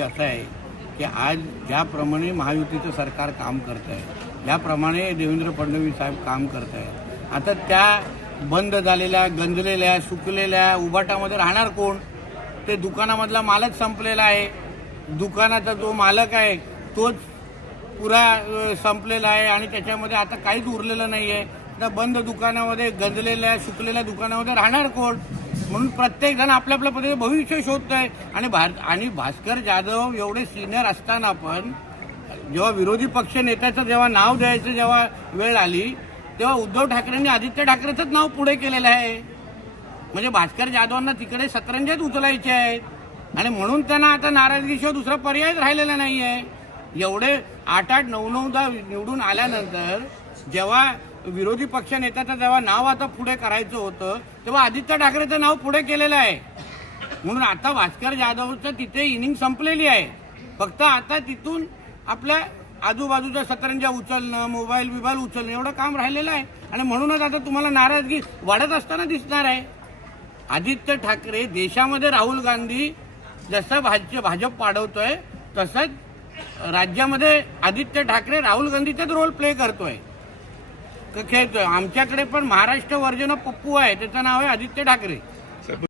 असं आहे की आज ज्याप्रमाणे महायुतीचं सरकार काम करत आहे ज्याप्रमाणे देवेंद्र फडणवीस साहेब काम करत आहे आता त्या बंद झालेल्या गंजलेल्या सुकलेल्या उभाटामध्ये राहणार कोण? ते दुकानामधला मालच संपलेला आहे. दुकानाचा जो मालक आहे तोच पुरा संपलेला आहे आणि त्याच्यामध्ये आता काहीच उरलेलं नाही आहे त्या बंद दुकानामध्ये गंजलेल्या सुकलेल्या दुकानामध्ये राहणार कोण? म्हणून प्रत्येक जण आपल्या आपल्या पद्धतीने भविष्य शोधत आहे आणि भारत आणि भास्कर जाधव एवढे सिनियर असताना पण जेव्हा विरोधी पक्ष नेत्याचं जेव्हा नाव द्यायचं जेव्हा वेळ आली तेव्हा उद्धव ठाकरेंनी आदित्य ठाकरेचंच नाव पुढे केलेलं आहे. म्हणजे भास्कर जाधवांना तिकडे सतरंजाच उचलायचे आहेत. आणि म्हणून त्यांना आता नाराजगीशिवाय दुसरा पर्यायच राहिलेला नाही आहे एवढे आठ आठ नऊ नऊदा निवडून आल्यानंतर जेव्हा विरोधी पक्ष नेत्याचं जेव्हा नाव आता पुढे करायचं होतं तेव्हा आदित्य ठाकरेचं नाव पुढे केलेलं आहे. म्हणून आता भास्कर जाधवचं तिथे इनिंग संपलेली आहे. फक्त आता तिथून आपल्या आजूबाजूच्या सतरंजा उचलणं मोबाईल बिबाईल उचलणं एवढं काम राहिलेलं आहे. आणि म्हणूनच आता तुम्हाला नाराजगी वाढत असताना दिसणार आहे. आदित्य ठाकरे देशामध्ये राहुल गांधी जसं भाजप भाजप वाढवतोय तसंच राज्यामध्ये आदित्य ठाकरे राहुल गांधीचाच रोल प्ले करतोय. खेळतोय आमच्याकडे पण महाराष्ट्र वर्जन पप्पू आहे. त्याचं नाव आहे आदित्य ठाकरे.